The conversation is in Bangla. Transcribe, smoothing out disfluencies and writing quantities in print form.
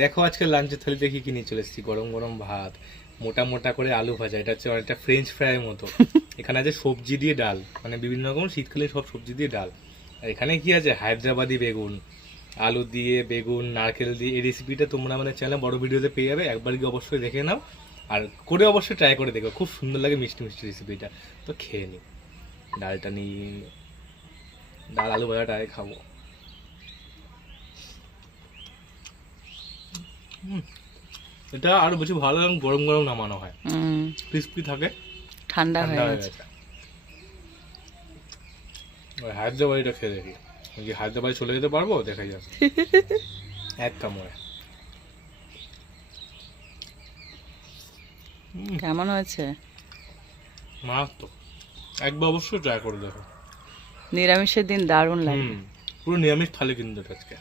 দেখো আজকে লাঞ্চের থালিতে কি নিয়ে চলে এসেছি, গরম গরম ভাত, মোটা মোটা করে আলু ভাজা, এটা হচ্ছে অনেকটা ফ্রেঞ্চ ফ্রাইয়ের মতো। এখানে আছে সবজি দিয়ে ডাল, মানে বিভিন্ন রকম শীতকালে সব সবজি দিয়ে ডাল। আর এখানে কি আছে, হায়দ্রাবাদি বেগুন, আলু দিয়ে বেগুন, নারকেল দিয়ে। এই রেসিপিটা তোমরা আমাদের চ্যানেলে বড় ভিডিওতে পেয়ে যাবে, একবার গিয়ে অবশ্যই দেখে নাও। আর করে অবশ্যই ট্রাই করে দেখো, খুব সুন্দর লাগে মিষ্টি মিষ্টি রেসিপিটা। তো খেয়ে নিই, ডালটা নিয়ে, ডাল আলু ভাজাটা আগে খাবো। এটা আরো বেশি ভালো লাগে গরম গরম নামানো হয়, ক্রিস্পি থাকে। ঠান্ডা ঠান্ডা হয়ে হয়ে গেছে। গেছে। ওই হায়দ্রাবাদিটা খেয়ে দেখি, কি হায়দ্রাবাদে চলে যেতে পারবো, দেখা যাবে। এক কামড়ে। কেমন হয়েছে? মারাত্মক, একবার অবশ্যই ট্রাই করে দেখো। নিরামিষের দিন দারুণ লাগে। পুরো নিরামিষ থালি কিন্তু এটা আজকে।